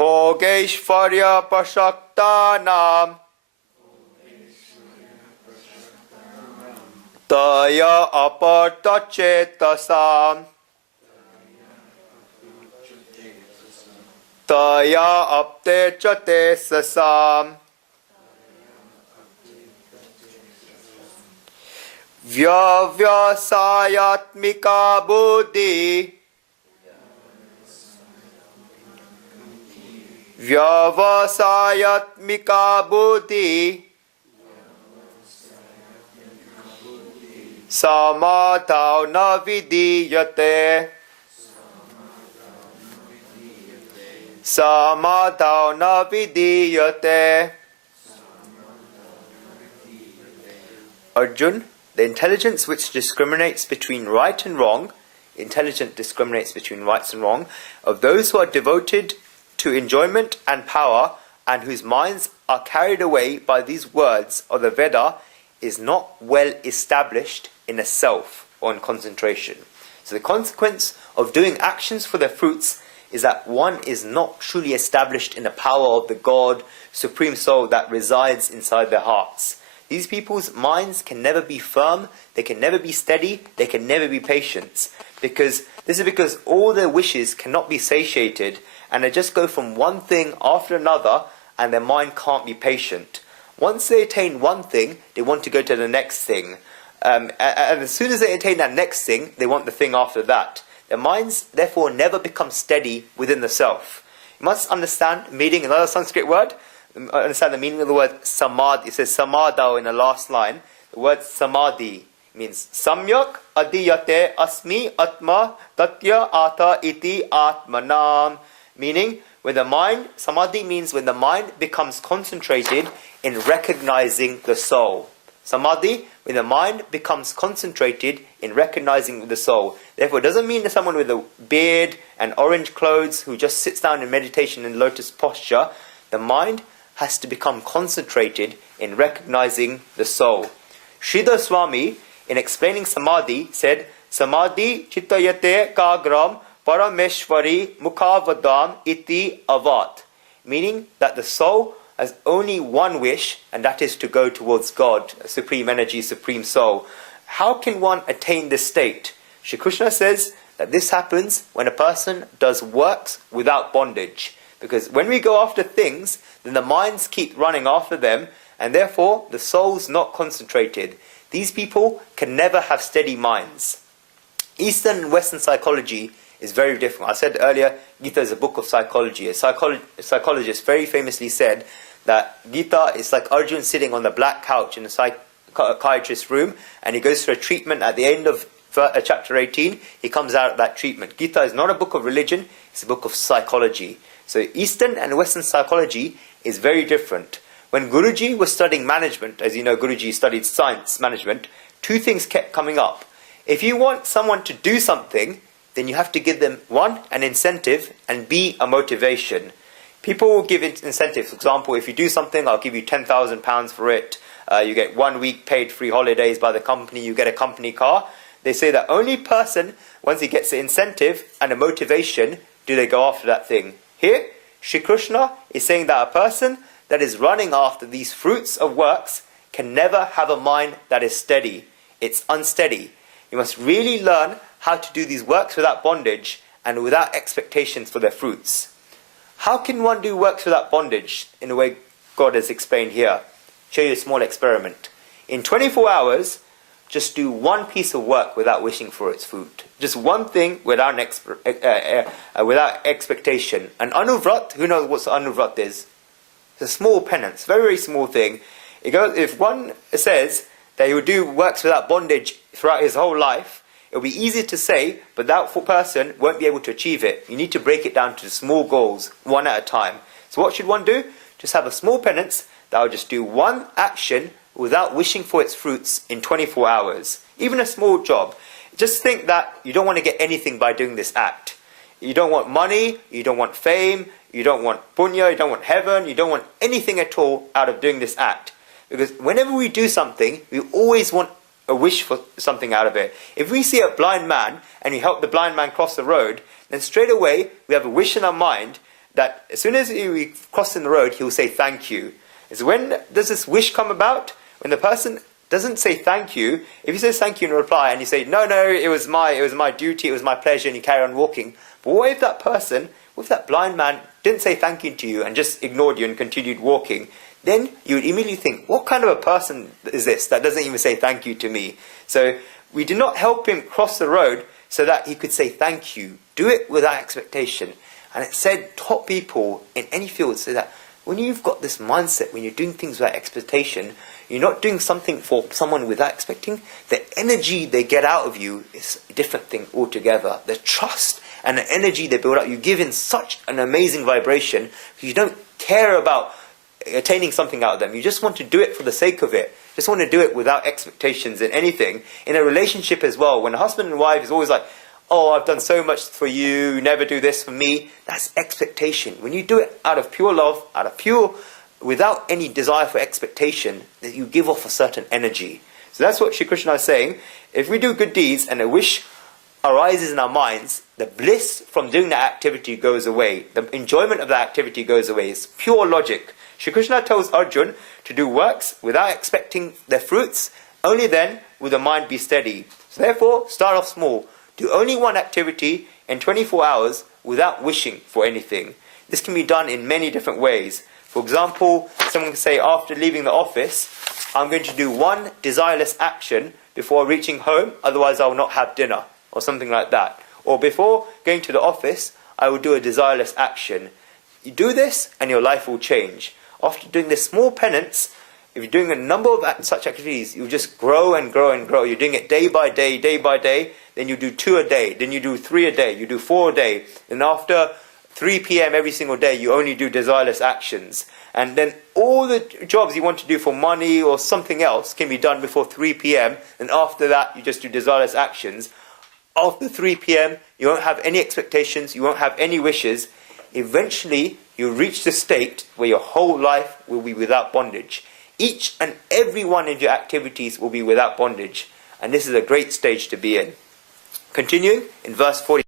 Bhogeshvarya Prashaktanam Taya Aparta Chetasam Taya Apte Chate Sasam Vyavasayatmika Buddhi Vyavasayatmika Buddhi Samadhau na vidiyate Samadhau na vidiyate. Arjun, the intelligence which discriminates between right and wrong, intelligent discriminates between rights and wrong, of those who are devoted to enjoyment and power, and whose minds are carried away by these words of the Veda, is not well established in a self or in concentration. So the consequence of doing actions for their fruits is that one is not truly established in the power of the God, Supreme Soul that resides inside their hearts. These people's minds can never be firm, they can never be steady, they can never be patient. Because all their wishes cannot be satiated, and they just go from one thing after another, and their mind can't be patient. Once they attain one thing, they want to go to the next thing. And as soon as they attain that next thing, they want the thing after that. Their minds, therefore, never become steady within the self. You must understand, meaning another Sanskrit word, understand the meaning of the word samadhi. It says samadhau in the last line. The word samadhi means samyak adiyate asmi atma tatya ata iti atmanam. Meaning, when the mind, samadhi means when the mind becomes concentrated in recognizing the soul. Samadhi, when the mind becomes concentrated in recognizing the soul. Therefore, it doesn't mean that someone with a beard and orange clothes who just sits down in meditation in lotus posture. The mind has to become concentrated in recognizing the soul. Sridhar Swami, in explaining samadhi, said, Samadhi chittayate kagram parameshwari mukhavadam iti avat. Meaning that the soul has only one wish, and that is to go towards God, Supreme Energy, Supreme Soul. How can one attain this state? Shri Krishna says that this happens when a person does works without bondage. Because when we go after things, then the minds keep running after them, and therefore the soul's not concentrated. These people can never have steady minds. Eastern and Western psychology is very different. I said earlier, Gita is a book of psychology. A psychologist very famously said that Gita is like Arjun sitting on the black couch in a psychiatrist's room, and he goes through a treatment. At the end of chapter 18, he comes out of that treatment. Gita is not a book of religion, it's a book of psychology. So Eastern and Western psychology is very different. When Guruji was studying management, as you know, Guruji studied science management, two things kept coming up. If you want someone to do something, then you have to give them, one, an incentive, and B, a motivation. People will give incentives. For example, if you do something, I'll give you £10,000 for it. You get 1 week paid free holidays by the company, you get a company car. They say that only person, once he gets the incentive and a motivation, do they go after that thing. Here, Shri Krishna is saying that a person that is running after these fruits of works can never have a mind that is steady. It's unsteady. You must really learn how to do these works without bondage and without expectations for their fruits. How can one do works without bondage in the way God has explained here? Show you a small experiment. In 24 hours, just do one piece of work without wishing for its fruit. Just one thing without expectation. An anuvrat, who knows what anuvrat is? It's a small penance, very, very small thing. If one says that he would do works without bondage throughout his whole life, it will be easy to say, but that person won't be able to achieve it. You need to break it down to small goals, one at a time. So what should one do? Just have a small penance that will just do one action without wishing for its fruits in 24 hours. Even a small job. Just think that you don't want to get anything by doing this act. You don't want money, you don't want fame, you don't want punya, you don't want heaven, you don't want anything at all out of doing this act. Because whenever we do something, we always want a wish for something out of it. If we see a blind man and we help the blind man cross the road, then straight away we have a wish in our mind that as soon as we cross in the road, he'll say thank you. Is when does this wish come about? When the person doesn't say thank you. If he says thank you in reply and you say, no, it was my duty, it was my pleasure, and you carry on walking. But what if that person, what if that blind man didn't say thank you to you and just ignored you and continued walking? Then you would immediately think, what kind of a person is this that doesn't even say thank you to me? So we did not help him cross the road so that he could say thank you. Do it without expectation. And it said top people in any field say that when you've got this mindset, when you're doing things without expectation, you're not doing something for someone without expecting, the energy they get out of you is a different thing altogether. The trust and the energy they build up, you give in such an amazing vibration, you don't care about attaining something out of them. You just want to do it for the sake of it. Just want to do it without expectations in anything. In a relationship as well, when a husband and wife is always like, oh, I've done so much for you, you never do this for me, that's expectation. When you do it out of pure love, without any desire for expectation, that you give off a certain energy. So that's what Shri Krishna is saying. If we do good deeds and a wish arises in our minds, the bliss from doing that activity goes away. The enjoyment of that activity goes away. It's pure logic. Shri Krishna tells Arjun to do works without expecting their fruits. Only then will the mind be steady. So therefore, start off small. Do only one activity in 24 hours without wishing for anything. This can be done in many different ways. For example, someone can say, after leaving the office, I'm going to do one desireless action before reaching home, otherwise I will not have dinner, or something like that. Or before going to the office, I will do a desireless action. You do this and your life will change. After doing this small penance, if you're doing a number of such activities, you'll just grow and grow and grow. You're doing it day by day, then you do 2 a day, then you do 3 a day, you do 4 a day, and after 3 p.m. every single day, you only do desireless actions. And then all the jobs you want to do for money or something else can be done before 3 p.m. And after that, you just do desireless actions. After 3 p.m., you won't have any expectations, you won't have any wishes. Eventually, you'll reach the state where your whole life will be without bondage. Each and every one of your activities will be without bondage. And this is a great stage to be in. Continuing in verse 40.